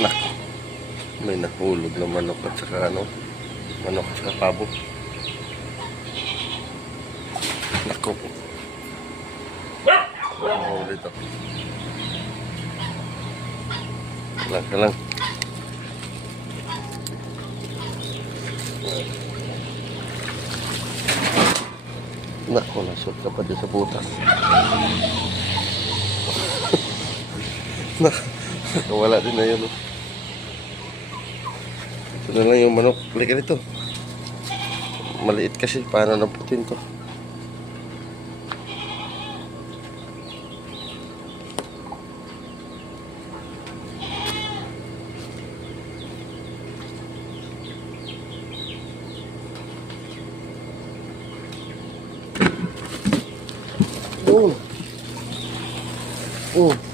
Nak, may nahulog na manok at saka ano, manok at saka pabo. Nako. Mahuli ito. Lang. Nako, nasot ka pa dyan sa butas. Nakawala din na yun. Ito na lang yung manok. Halika nito. Maliit kasi. Paano naputin to? Oh.